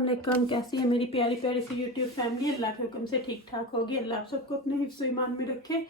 अस्सलाम वालेकुम। कैसी है मेरी प्यारी प्यारी सी यूट्यूब फैमिली। अल्लाह के हुक्म से ठीक ठाक होगी। अल्लाह आप सबको अपने हिफ्ज़ ईमान में रखे,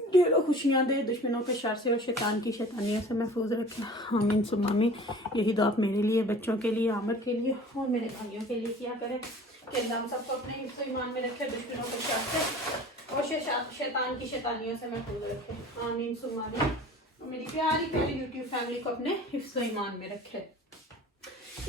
ढेरों खुशियाँ दे, दुश्मनों के शर से और शैतान की शैतानियों से महफूज रखे। आमीन सुम्मा आमीन। यही दुआ आप मेरे लिए, बच्चों के लिए, आमर के लिए और मेरे भाइयों के लिए किया करें कि अल्लाह हम सबको अपने हिफ्ज़ ईमान में रखे, दुश्मनों के शर से और शैतान की शैतानियों से महफूज रखे। आमीन सुम्मा आमीन। मेरी प्यारी प्यारी यूट्यूब फैमिली को अपने हिफ्ज़ ईमान में रखे।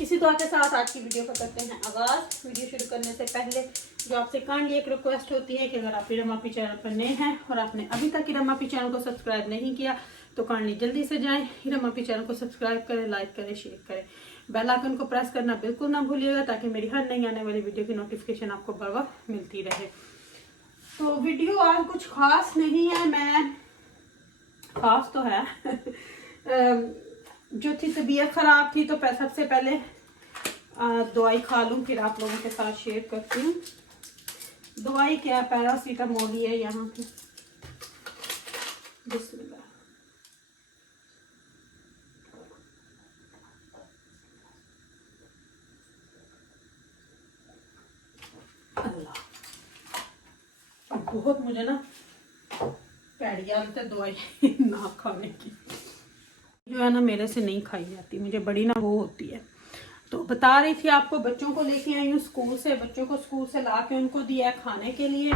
इसी दुआ के साथ आज की वीडियो का करते हैं आगाज़। वीडियो शुरू करने से पहले जो आपसे काइंडली एक रिक्वेस्ट होती है कि अगर आप हीरा माफी चैनल पर नए हैं और आपने अभी तक हीरा माफी चैनल को सब्सक्राइब नहीं किया तो काइंडली जल्दी से जाएं, हीरा माफी चैनल को सब्सक्राइब करें, लाइक करें, शेयर करें, बेल आइकन को प्रेस करना बिल्कुल ना भूलिएगा ताकि मेरी हर नई आने वाली वीडियो की नोटिफिकेशन आपको बर वक्त मिलती रहे। तो वीडियो आज कुछ खास नहीं है, मैं खास तो है जो थी तबीयत ख़राब थी तो सबसे पहले दवाई खा लूँ, फिर आप लोगों के साथ शेयर करती हूँ। दवाई क्या, पैरासीटामोल ही है यहाँ पे। बिस्मिल्लाह। अल्लाह, बहुत मुझे ना पैड़ी आदत है दवाई ना खाने की, जो है ना मेरे से नहीं खाई जाती, मुझे बड़ी ना वो होती है। तो बता रही थी आपको, बच्चों को लेके आई हूँ स्कूल से, बच्चों को स्कूल से ला के उनको दिया है खाने के लिए।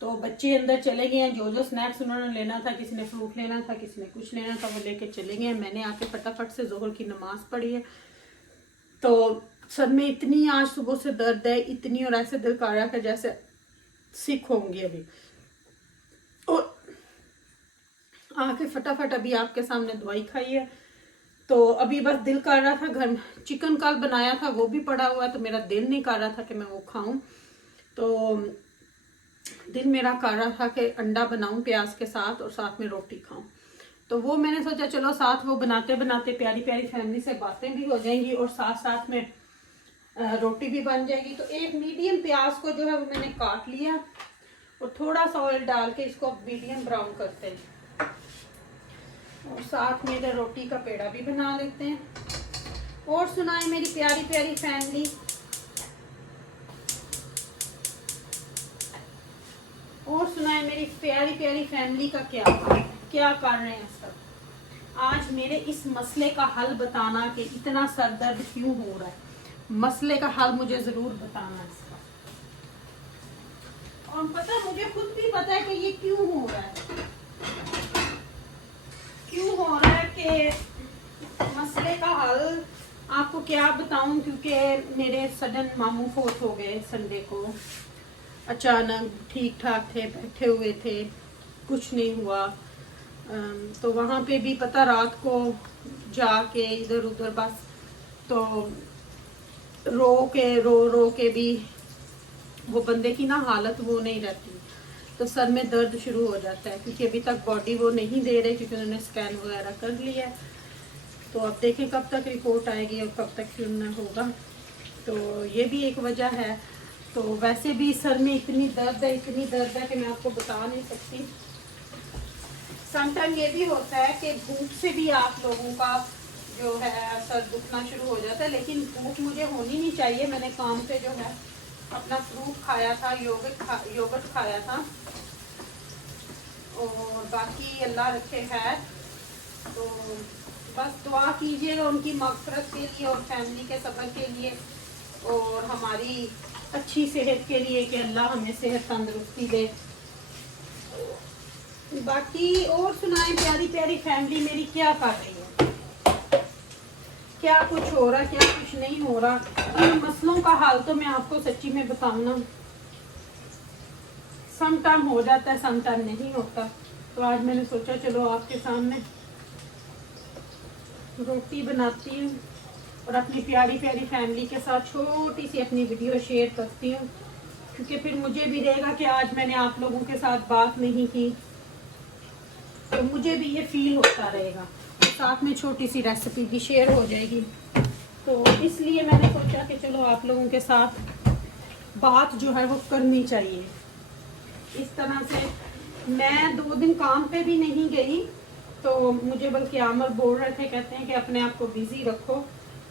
तो बच्चे अंदर चले गए हैं, जो जो स्नैक्स उन्होंने लेना था, किसी ने फ्रूट लेना था, किसी ने कुछ लेना था, वो लेके चले गए हैं। मैंने आके फटाफट से जोहर की नमाज पढ़ी है। तो सर में इतनी आज सुबह से दर्द है, इतनी, और ऐसे दिल कर रहा है जैसे सिक होंगी अभी। और आके फटाफट अभी आपके सामने दवाई खाई है। तो अभी बस दिल कर रहा था, घर में चिकन कल बनाया था वो भी पड़ा हुआ है, तो मेरा दिल नहीं कर रहा था कि मैं वो खाऊं। तो दिल मेरा कर रहा था कि अंडा बनाऊं प्याज के साथ और साथ में रोटी खाऊं। तो वो मैंने सोचा चलो साथ वो बनाते बनाते प्यारी प्यारी फैमिली से बातें भी हो जाएंगी और साथ साथ में रोटी भी बन जाएगी। तो एक मीडियम प्याज को जो है वो मैंने काट लिया और थोड़ा सा ऑयल डाल के इसको मीडियम ब्राउन करते हैं और साथ में इधर रोटी का पेड़ा भी बना लेते हैं। और सुनाए मेरी प्यारी प्यारी फैमिली, और सुनाए मेरी प्यारी प्यारी फैमिली का क्या कर रहे हैं सब। आज मेरे इस मसले का हल बताना कि इतना सर दर्द क्यों हो रहा है, मसले का हल मुझे जरूर बताना इसका। और पता, मुझे खुद भी पता है कि ये क्यों हो रहा है, क्यों हो रहा है कि मसले का हल आपको क्या बताऊं। क्योंकि मेरे सडन मामू फोत हो गए संडे को, अचानक ठीक ठाक थे, बैठे हुए थे, कुछ नहीं हुआ। तो वहाँ पे भी पता रात को जाके इधर उधर बस तो रो के भी वो बंदे की ना हालत वो नहीं रहती, तो सर में दर्द शुरू हो जाता है। क्योंकि अभी तक बॉडी वो नहीं दे रहे, क्योंकि उन्होंने स्कैन वगैरह कर लिया है। तो अब देखें कब तक रिपोर्ट आएगी और कब तक सुनना होगा। तो ये भी एक वजह है। तो वैसे भी सर में इतनी दर्द है कि मैं आपको बता नहीं सकती। समटाइम ये भी होता है कि भूख से भी आप लोगों का जो है सर दुखना शुरू हो जाता है, लेकिन भूख मुझे होनी नहीं चाहिए। मैंने काम से जो है अपना फ्रूट खाया था, योगर्ट खाया था, और बाकी अल्लाह रखे है। तो बस दुआ कीजिएगा उनकी मग़फ़िरत के लिए और फैमिली के सब्र के लिए और हमारी अच्छी सेहत के लिए कि अल्लाह हमें सेहत तंदुरुस्ती दे। बाकी और सुनाए प्यारी प्यारी फैमिली मेरी क्या कर रही है, क्या कुछ हो रहा, क्या कुछ नहीं हो रहा। इन मसलों का हाल तो मैं आपको सच्ची में बताऊं ना, सम टाइम हो जाता है, सम टाइम नहीं होता। तो आज मैंने सोचा चलो आपके सामने रोटी बनाती हूँ और अपनी प्यारी प्यारी फैमिली के साथ छोटी सी अपनी वीडियो शेयर करती हूँ। क्योंकि फिर मुझे भी रहेगा कि आज मैंने आप लोगों के साथ बात नहीं की, तो मुझे भी ये फील होता रहेगा। साथ में छोटी सी रेसिपी भी शेयर हो जाएगी। तो इसलिए मैंने सोचा कि चलो आप लोगों के साथ बात जो है वो करनी चाहिए। इस तरह से मैं 2 दिन काम पे भी नहीं गई, तो मुझे बल्कि आमर बोल रहे थे, कहते हैं कि अपने आप को बिजी रखो,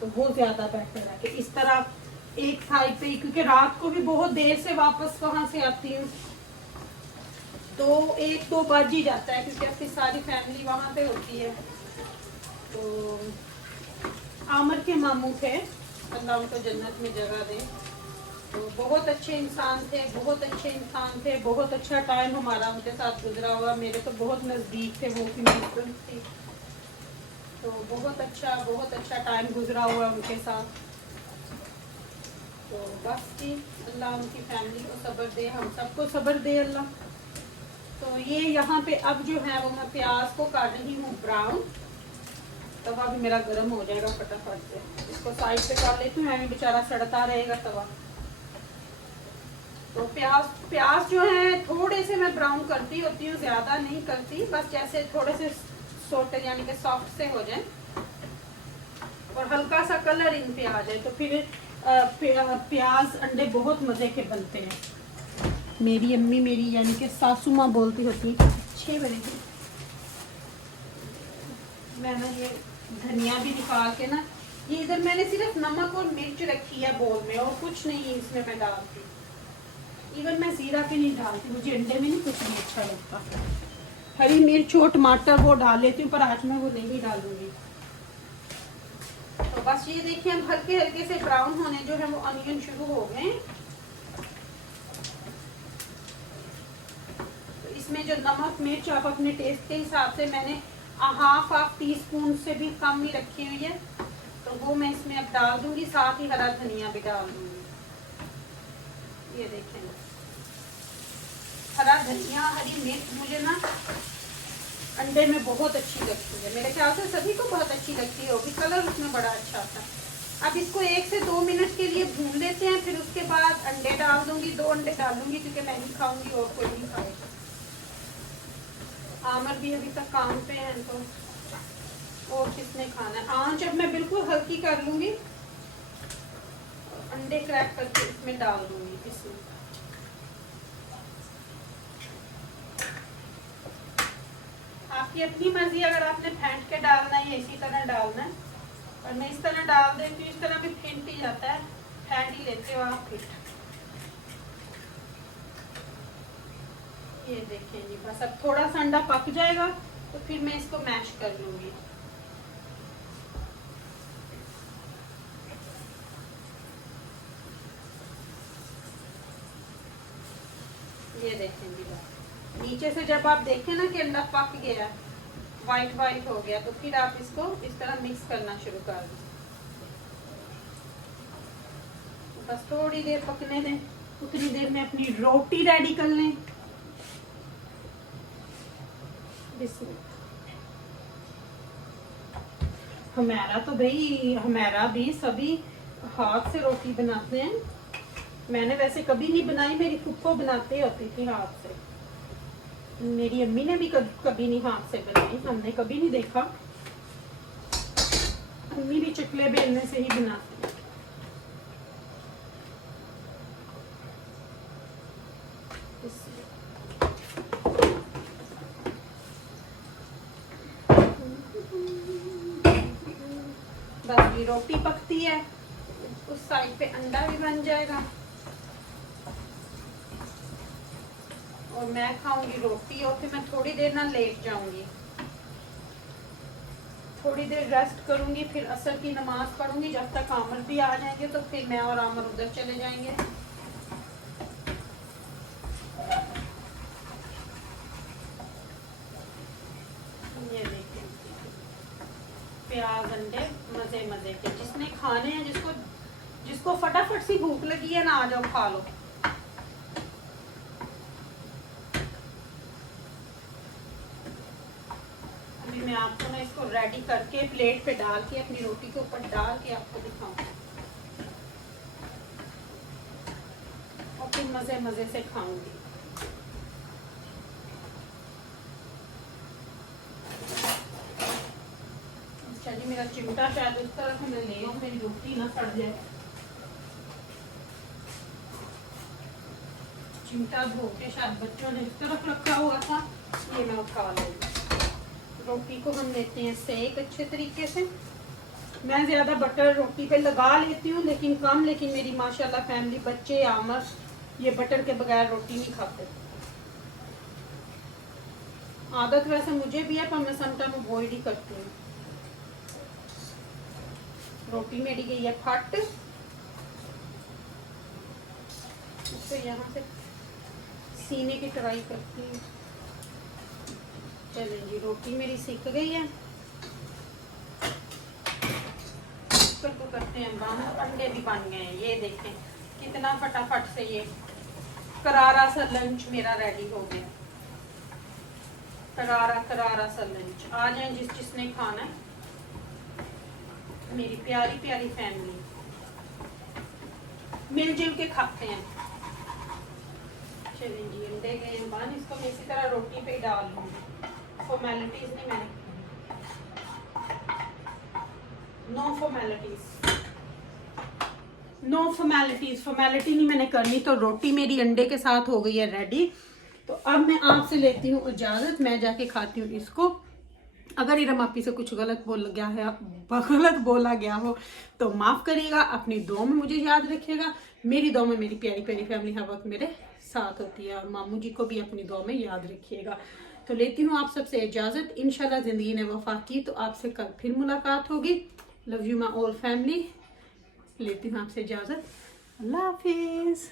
तो वो ज़्यादा बेहतर है कि इस तरह एक साइड पे, क्योंकि रात को भी बहुत देर से वापस वहां से आती हूँ तो 1-2 बज ही जाता है, क्योंकि अपनी सारी फैमिली वहां पे होती है। तो आमर के मामू थे, अल्लाह उनको जन्नत में जगह दे, तो बहुत अच्छे इंसान थे, बहुत अच्छे इंसान थे। बहुत अच्छा टाइम हमारा उनके साथ गुजरा हुआ। मेरे तो बहुत नज़दीक थे वो, भी हस्बैंड थी, तो बहुत अच्छा टाइम गुजरा हुआ उनके साथ। तो बस जी, अल्लाह उनकी फैमिली को सब्र दे, हम सबको सब्र दे अल्लाह। तो ये यहाँ पे अब जो है वो मैं प्याज को काट रही हूँ ब्राउन। तवा भी मेरा गर्म हो जाएगा फटाफट से, इसको साइड पे कर लेती हूँ, यानी बेचारा सड़ता रहेगा तवा। तो प्याज जो है थोड़े से मैं ब्राउन करती होती हूँ, ज़्यादा नहीं करती, बस जैसे थोड़े से सोटे यानी कि सॉफ्ट से हो जाए और हल्का सा कलर इन पे आ जाए, तो फिर प्याज अंडे बहुत मज़े के बनते हैं। मेरी अम्मी, मेरी यानी कि सासू माँ बोलती होती है 6 बजे। मैंने ये धनिया भी निकाल के ना, ये इधर मैंने सिर्फ नमक और मिर्च रखी है बोल में, और कुछ नहीं इसमें मैं डालती। इवन मैं जीरा भी नहीं डालती, मुझे अंडे में नहीं कुछ भी अच्छा लगता। हरी मिर्च और टमाटर वो डाल लेती हूँ, पर आज मैं वो नहीं डालूंगी। तो बस ये देखिए, हम हल्के हल्के से ब्राउन होने जो है वो अनियन शुरू हो गए। तो इसमें जो नमक मिर्च आप अपने टेस्ट के हिसाब से, मैंने हाफ टी-स्पून से भी कम ही रखी हुई है, तो वो मैं इसमें अब डाल दूंगी। साथ ही हरा धनिया भी डाल दूंगी। ये देखें, हरा धनिया, हरी मिर्च मुझे ना अंडे में बहुत अच्छी लगती है, मेरे ख्याल से सभी को बहुत अच्छी लगती होगी, कलर उसमें बड़ा अच्छा आता है। अब इसको 1 से 2 मिनट के लिए भून लेते हैं, फिर उसके बाद अंडे डाल दूंगी। 2 अंडे डालूंगी क्योंकि मैं नहीं खाऊंगी और कोई नहीं खाएगा। आमर भी अभी तक काम पे हैं, तो और किसने खाना है। आंच अब मैं बिल्कुल हल्की कर लूंगी, अंडे क्रैक करके इसमें डाल दूंगी। इसमें आपकी अपनी मर्जी, अगर आपने फेंट के डालना है या इसी तरह डालना है, और मैं इस तरह डाल देती हूँ। इस तरह भी फेंट ही जाता है, फेंट ही लेते हो आप फिर। ये देखें जी, बस अब थोड़ा सा अंडा पक जाएगा तो फिर मैं इसको मैश कर लूंगी। ये देखें जी, बस नीचे से जब आप देखें ना कि अंडा पक गया, वाइट वाइट हो गया, तो फिर आप इसको इस तरह मिक्स करना शुरू कर दें। बस थोड़ी देर पकने दें, उतनी देर में अपनी रोटी रेडी कर लें। हमारा तो भाई, हमारा भी सभी हाथ से रोटी बनाते हैं। मैंने वैसे कभी नहीं बनाई, मेरी फुप्पो बनाते होती थी हाथ से। मेरी अम्मी ने भी कभी नहीं हाथ से बनाई, हमने कभी नहीं देखा। अम्मी भी चकले बेलने से ही बनाती। बस ये रोटी पकती है, उस साइड पे अंडा भी बन जाएगा और मैं खाऊंगी रोटी, और फिर मैं थोड़ी देर ना लेट जाऊंगी, थोड़ी देर रेस्ट करूंगी, फिर असर की नमाज पढ़ूंगी। जब तक आमर भी आ जाएंगे तो फिर मैं और आमर उधर चले जाएंगे। ये देखिए, प्याज अंडे मजे मजे के, जिसने खाने हैं, जिसको फटाफट सी भूख लगी है ना, आ जाओ खा लो। अभी मैं आपको ना इसको रेडी करके प्लेट पे डाल के, अपनी रोटी के ऊपर डाल के आपको दिखाऊंगी, और फिर मजे मजे से खाऊंगी। चलिए, मेरा चिमटा शायद उस तरह से मैं ले आऊं, मेरी रोटी ना सड़ जाए। चिमटा धो के शायद बच्चों ने इस तरफ रखा हुआ था, ये मैं उठा लूंगी। रोटी को हम लेते हैं सेक अच्छे तरीके से। मैं ज़्यादा बटर रोटी पे लगा लेती हूँ लेकिन कम, लेकिन मेरी माशाल्लाह फैमिली, बच्चे, आमर ये बटर के बगैर रोटी नहीं खाते। आदत वैसे मुझे भी है पर मैं समटाइम अवॉइड ही करती हूँ। रोटी मेरी गई है फट, इसको यहाँ से सीने की ट्राई करती हूँ। चलें जी, रोटी मेरी सीख गई है। को करते हैं बंद, अंडे भी बन गए हैं। ये देखें कितना फटाफट से ये करारा सा लंच मेरा रेडी हो गया। करारा करारा सा लंच। आ जाए जिसने खाना है, मेरी प्यारी प्यारी फैमिली, मिलजुल के खाते हैं। चलिए जी, अंडे गए हैं बन, इसको मैं इसी तरह रोटी पे डाल लूँगी। फॉर्मेलिटीज नहीं मैंने, नो फॉर्मेलिटीज फॉर्मेलिटी नहीं मैंने करनी। तो रोटी मेरी अंडे के साथ हो गई है रेडी। तो अब मैं आपसे लेती हूँ इजाज़त, मैं जाके खाती हूँ इसको। अगर इरम आपी से कुछ गलत बोला गया हो तो माफ़ करिएगा। अपनी दुआ में मुझे याद रखिएगा। मेरी दुआ में मेरी प्यारी प्यारी फैमिली हर वक्त मेरे साथ होती है, और मामू जी को भी अपनी दुआ में याद रखिएगा। तो लेती हूँ आप सबसे इजाज़त। इंशाल्लाह ज़िंदगी ने वफा की तो आपसे कल फिर मुलाकात होगी। Love you my all family. लेती हूँ आपसे इजाज़त। अल्लाह हाफिज़।